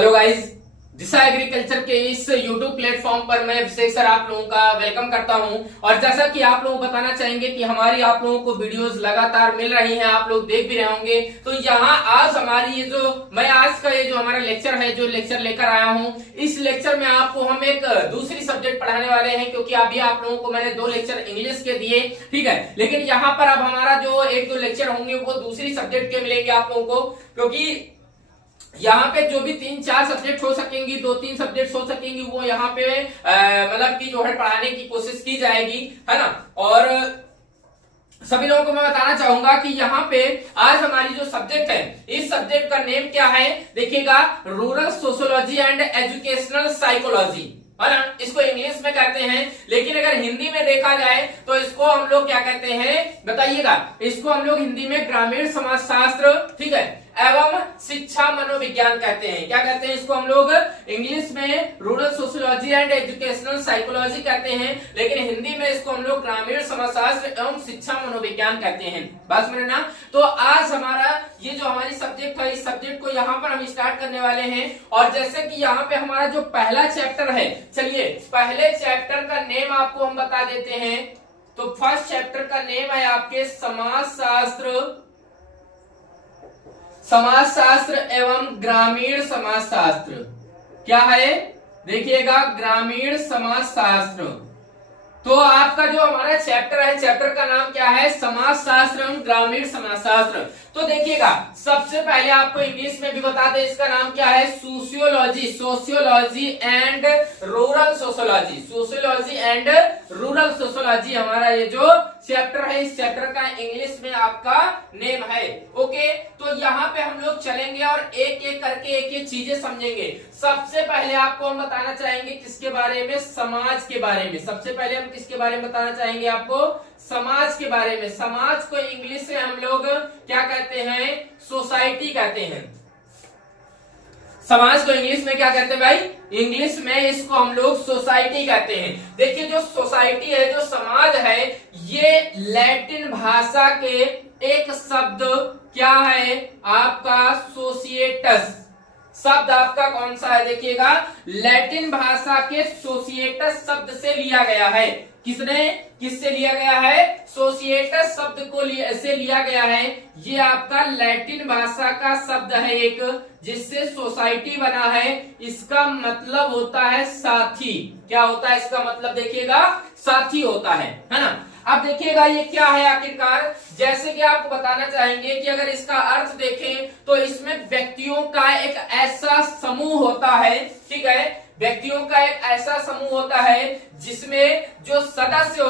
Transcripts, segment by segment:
Hello guys, दिशा agriculture के इस YouTube platform पर मैं अभिषेक सर आप लोगों का वेलकम करता हूं। और जैसा कि आप लोग बताना चाहेंगे कि हमारी आप लोगों को वीडियोस लगातार मिल रही हैं, आप लोग देख भी रहे होंगे। तो यहाँ आज हमारी ये आज का ये जो हमारा लेक्चर है, जो लेक्चर लेकर आया हूँ, इस लेक्चर में आपको हम एक दूसरी सब्जेक्ट पढ़ाने वाले हैं, क्योंकि अभी आप लोगों को मैंने 2 लेक्चर इंग्लिश के दिए, ठीक है। लेकिन यहाँ पर अब हमारा जो 1-2 लेक्चर होंगे वो दूसरी सब्जेक्ट के मिलेंगे आप लोगों को, क्योंकि यहाँ पे जो भी 3-4 सब्जेक्ट हो सकेंगी, 2-3 सब्जेक्ट हो सकेंगी, वो यहाँ पे मतलब कि जो है पढ़ाने की कोशिश की जाएगी, है ना। और सभी लोगों को मैं बताना चाहूंगा कि यहाँ पे आज हमारी जो सब्जेक्ट है, इस सब्जेक्ट का नेम क्या है, देखिएगा, rural sociology and educational psychology, है ना। इसको इंग्लिश में कहते हैं, लेकिन अगर हिंदी में देखा जाए तो इसको हम लोग क्या कहते हैं, बताइएगा। इसको हम लोग हिंदी में ग्रामीण समाजशास्त्र, ठीक है, एवं शिक्षा मनोविज्ञान कहते हैं। क्या कहते हैं इसको हम लोग इंग्लिश में rural sociology and educational psychology कहते हैं, लेकिन हिंदी में इसको हम लोग ग्रामीण समाजशास्त्र एवं शिक्षा मनोविज्ञान कहते हैं। बात समझ ना। तो आज हमारा ये जो हमारी सब्जेक्ट है, इस सब्जेक्ट को यहाँ पर हम स्टार्ट करने वाले हैं। और जैसे कि यहाँ पे हमारा जो पहला चैप्टर है, चलिए पहले चैप्टर का नेम आपको हम बता देते हैं। तो फर्स्ट चैप्टर का नेम है आपके समाजशास्त्र एवं ग्रामीण समाजशास्त्र। क्या है, देखिएगा, ग्रामीण समाजशास्त्र। तो आपका जो हमारा चैप्टर है, चैप्टर का नाम क्या है, समाजशास्त्र एवं ग्रामीण समाजशास्त्र। तो देखिएगा, सबसे पहले आपको इंग्लिश में भी बता दें, इसका नाम क्या है, sociology and rural sociology. Sociology and rural sociology हमारा ये जो चैप्टर है, इस चैप्टर का इंग्लिश में आपका नेम है। ओके, तो यहाँ पे हम लोग चलेंगे और एक एक करके एक चीजें समझेंगे। सबसे पहले आपको हम बताना चाहेंगे किसके बारे में, समाज के बारे में। सबसे पहले हम किसके बारे में बताना चाहेंगे आपको, समाज के बारे में। समाज को इंग्लिश में हम लोग क्या कहते हैं, सोसाइटी कहते हैं। समाज को इंग्लिश में क्या कहते हैं भाई, इंग्लिश में इसको हम लोग सोसाइटी कहते हैं। देखिए, जो सोसाइटी है, जो समाज है, ये लैटिन भाषा के एक शब्द क्या है आपका, सोसिएटस शब्द आपका कौन सा है, देखिएगा, लैटिन भाषा के सोसिएटस शब्द से लिया गया है। किससे लिया गया है, सोसिएटस शब्द को से लिया गया है। ये आपका लैटिन भाषा का शब्द है एक, जिससे सोसाइटी बना है। इसका मतलब होता है साथी। क्या होता है इसका मतलब, देखिएगा, साथी होता है ना। अब देखिएगा ये क्या है आखिरकार, जैसे कि आपको बताना चाहेंगे कि अगर इसका अर्थ देखें तो इसमें व्यक्तियों का एक ऐसा समूह होता है, ठीक है, व्यक्तियों का एक ऐसा समूह होता है जिसमें जो सदस्य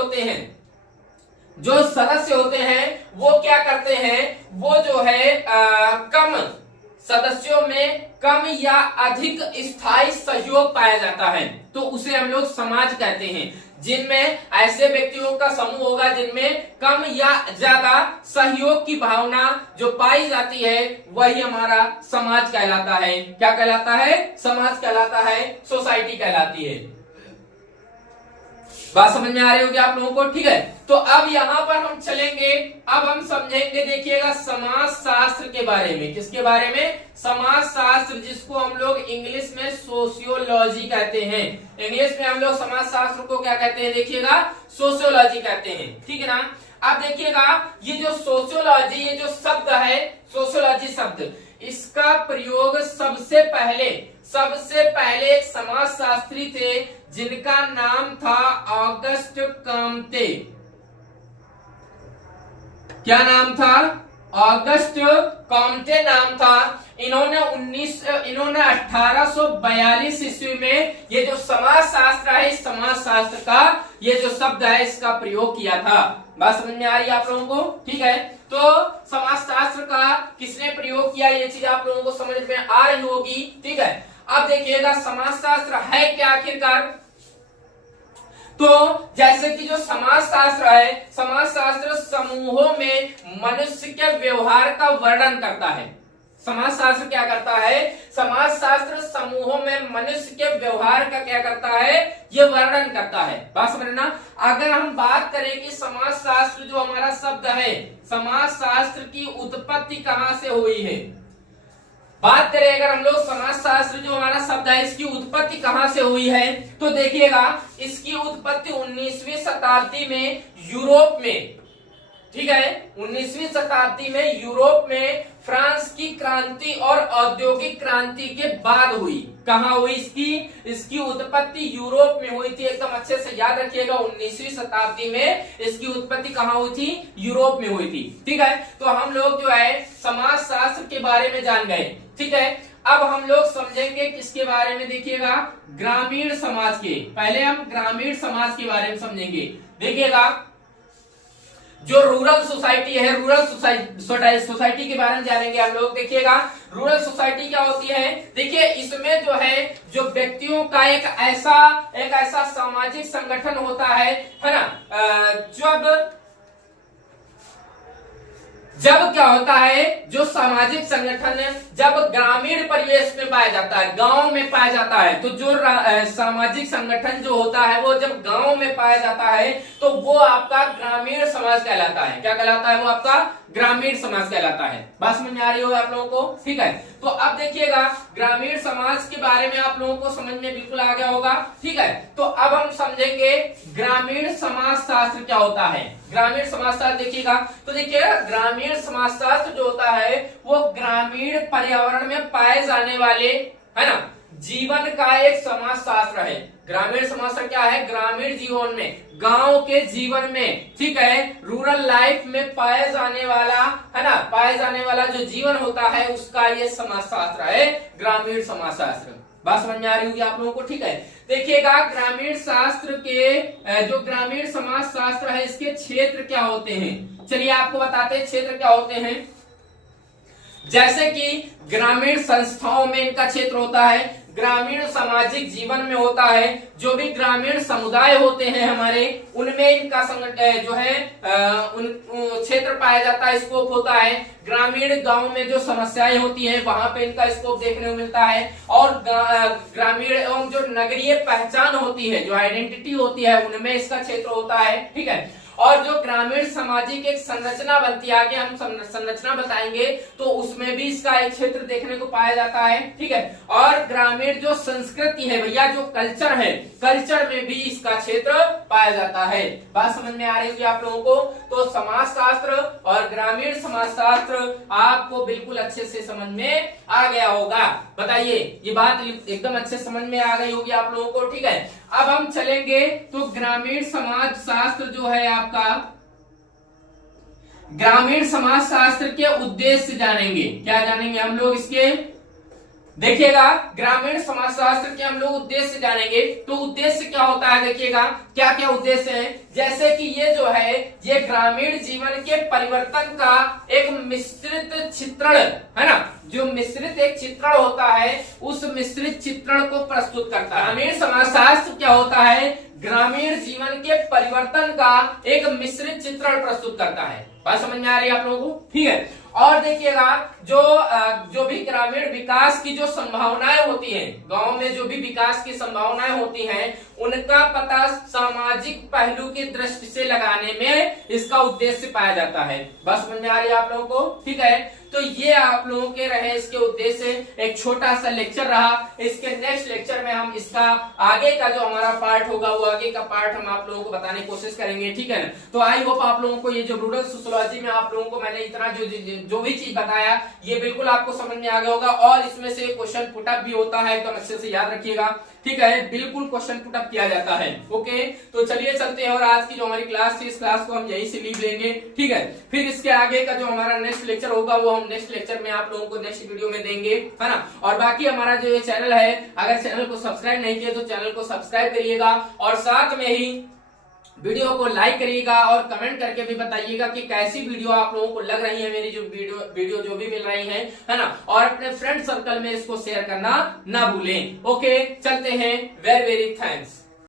होते हैं वो क्या करते हैं, वो जो है कम सदस्यों में कम या अधिक स्थायी सहयोग पाया जाता है, तो उसे हम लोग समाज कहते हैं। जिनमें ऐसे व्यक्तियों का समूह होगा जिनमें कम या ज्यादा सहयोग की भावना जो पाई जाती है, वही हमारा समाज कहलाता है। क्या कहलाता है, समाज कहलाता है, सोसाइटी कहलाती है। बात समझ में आ रही होगी आप लोगों को, ठीक है। तो अब यहाँ पर हम चलेंगे, अब हम समझेंगे, देखिएगा, समाजशास्त्र के बारे में। किसके बारे में, समाजशास्त्र, जिसको हम लोग इंग्लिश में सोशियोलॉजी कहते हैं। इंग्लिश में हम लोग समाजशास्त्र को क्या कहते हैं, देखिएगा, सोशियोलॉजी कहते हैं, ठीक है ना। अब देखिएगा, ये जो सोशियोलॉजी, ये जो शब्द है, सोशियोलॉजी शब्द, इसका प्रयोग सबसे पहले एक समाजशास्त्री थे जिनका नाम था ऑगस्ट काम्टे। क्या नाम था, ऑगस्ट काम्टे नाम था। इन्होंने 1842 ईस्वी में ये जो समाजशास्त्र है, इस समाजशास्त्र का ये जो शब्द है, इसका प्रयोग किया था। बात समझ में आ रही है आप लोगों को, ठीक है। तो समाजशास्त्र का किसने प्रयोग किया, ये चीज आप लोगों को समझ में आ रही होगी, ठीक है। अब देखिएगा, समाजशास्त्र है क्या आखिरकार। तो जैसे कि जो समाजशास्त्र है, समाजशास्त्र समूहों में मनुष्य के व्यवहार का वर्णन करता है। समाजशास्त्र क्या करता है, समाजशास्त्र समूहों में मनुष्य के व्यवहार का क्या करता है, ये वर्णन करता है। बात समझना। अगर हम बात करें कि समाजशास्त्र जो हमारा शब्द है, समाजशास्त्र की उत्पत्ति कहां से हुई है, बात करें अगर हम लोग समाजशास्त्र जो हमारा शब्द है इसकी उत्पत्ति कहां से हुई है, तो देखिएगा इसकी उत्पत्ति 19वीं शताब्दी में यूरोप में, ठीक है, 19वीं शताब्दी में यूरोप में फ्रांस की क्रांति और औद्योगिक क्रांति के बाद हुई। कहां हुई इसकी उत्पत्ति यूरोप में हुई थी। एकदम अच्छे से याद रखिएगा, 19वीं शताब्दी में इसकी उत्पत्ति कहां हुई थी, यूरोप में हुई थी। ठीक है, तो हम लोग जो है समाजशास्त्र के बारे में जान गए। ठीक है, अब हम लोग समझेंगे किसके बारे में, देखिएगा ग्रामीण समाज के। पहले हम ग्रामीण समाज के बारे में समझेंगे। देखिएगा जो रूरल सोसाइटी है, रूरल सोसाइटी के बारे में जानेंगे हम लोग। देखिएगा रूरल सोसाइटी क्या होती है, देखिए इसमें जो है जो व्यक्तियों का एक ऐसा सामाजिक संगठन होता है ना, जब क्या होता है, जो सामाजिक संगठन जब ग्रामीण परिवेश में पाया जाता है, गांव में पाया जाता है, तो जो सामाजिक संगठन जो होता है वो जब गांव में पाया जाता है तो वो आपका ग्रामीण समाज कहलाता है। क्या कहलाता है, वो आपका ग्रामीण समाज कहलाता है। बात समझ में आ रही होगी आप लोगों को। ठीक है, तो अब देखिएगा ग्रामीण समाज के बारे में आप लोगों को समझ में बिल्कुल आ गया होगा। ठीक है, तो अब हम समझेंगे ग्रामीण समाजशास्त्र क्या होता है। ग्रामीण समाजशास्त्र देखिएगा, तो देखिएगा ग्रामीण समाजशास्त्र जो होता है वो ग्रामीण पर्यावरण में पाए जाने वाले, है ना, जीवन का एक समाजशास्त्र है। ग्रामीण समाजशास्त्र क्या है, ग्रामीण जीवन में, गांव के जीवन में, ठीक है, रूरल लाइफ में पाए जाने वाला, है ना, पाए जाने वाला जो जीवन होता है उसका ये समाजशास्त्र है, ग्रामीण समाजशास्त्र। बात समझ में आ रही होगी आप लोगों को। ठीक है, देखिएगा ग्रामीण शास्त्र के जो ग्रामीण समाज शास्त्र है इसके क्षेत्र क्या होते हैं, चलिए आपको बताते हैं क्षेत्र क्या होते हैं। जैसे कि ग्रामीण संस्थाओं में इनका क्षेत्र होता है, ग्रामीण सामाजिक जीवन में होता है, जो भी ग्रामीण समुदाय होते हैं हमारे उनमें इनका जो है क्षेत्र पाया जाता है, स्कोप होता है। ग्रामीण गांव में जो समस्याएं होती हैं वहां पे इनका स्कोप देखने को मिलता है। और ग्रामीण एवं जो नगरीय पहचान होती है, जो आइडेंटिटी होती है, उनमें इसका क्षेत्र होता है। ठीक है, और जो ग्रामीण सामाजिक एक संरचना बनती है, आगे हम संरचना बताएंगे, तो उसमें भी इसका एक क्षेत्र देखने को पाया जाता है। ठीक है, और ग्रामीण जो संस्कृति है भैया, जो कल्चर है, कल्चर में भी इसका क्षेत्र पाया जाता है। बात समझ में आ रही है आप लोगों को। तो समाजशास्त्र और ग्रामीण समाजशास्त्र आपको बिल्कुल अच्छे से समझ में आ गया होगा। बताइए, ये बात एकदम अच्छे समझ में आ गई होगी आप लोगों को। ठीक है, अब हम चलेंगे तो ग्रामीण समाज शास्त्र जो है आपका, ग्रामीण समाज शास्त्र के उद्देश्य जानेंगे। क्या जानेंगे हम लोग इसके, देखिएगा ग्रामीण समाजशास्त्र के हम लोग उद्देश्य जानेंगे। तो उद्देश्य क्या होता है, देखिएगा क्या क्या उद्देश्य है। जैसे कि ये जो है ये ग्रामीण जीवन के परिवर्तन का एक मिश्रित चित्रण, है ना, जो मिश्रित एक चित्रण होता है उस मिश्रित चित्रण को प्रस्तुत करता है। ग्रामीण समाजशास्त्र क्या होता है, ग्रामीण जीवन के परिवर्तन का एक मिश्रित चित्रण प्रस्तुत करता है। बात समझ में आ रही है आप लोगों को। ठीक है, और देखिएगा जो भी ग्रामीण विकास की जो संभावनाएं होती हैं, गांव में जो भी विकास की संभावनाएं होती हैं, उनका पता सामाजिक पहलू की दृष्टि से लगाने में इसका उद्देश्य पाया जाता है। बस समझ में आ रही है आप लोगों को। ठीक है, तो ये आप लोगों के रहे इसके उद्देश्य। एक छोटा सा लेक्चर रहा, इसके नेक्स्ट लेक्चर में हम इसका आगे का जो हमारा पार्ट होगा वो आगे का पार्ट हम आप लोगों को बताने की कोशिश करेंगे। ठीक है, तो आई होप आप लोगों को ये जो रूरल सोशियोलॉजी में आप लोगों को मैंने इतना जो भी चीज बताया ये बिल्कुल आपको समझ में आ गया होगा। और इसमें से क्वेश्चन पुटअप भी होता है, एकदम अच्छे से याद रखिएगा। ठीक है, बिल्कुल क्वेश्चन पुटअप किया जाता है। ओके, तो चलिए चलते हैं और आज की जो हमारी क्लास थी इस क्लास को हम यहीं से लीव लेंगे। ठीक है, फिर इसके आगे का जो हमारा नेक्स्ट लेक्चर होगा वो हम नेक्स्ट लेक्चर में आप लोगों को नेक्स्ट वीडियो में देंगे, है ना। और बाकी हमारा जो ये चैनल है, अगर चैनल को सब्सक्राइब नहीं किया तो चैनल को सब्सक्राइब करिएगा और साथ में ही वीडियो को लाइक करिएगा और कमेंट करके भी बताइएगा कि कैसी वीडियो आप लोगों को लग रही है, मेरी जो वीडियो जो भी मिल रही है ना। और अपने फ्रेंड सर्कल में इसको शेयर करना ना भूलें। ओके, चलते हैं। Very very thanks.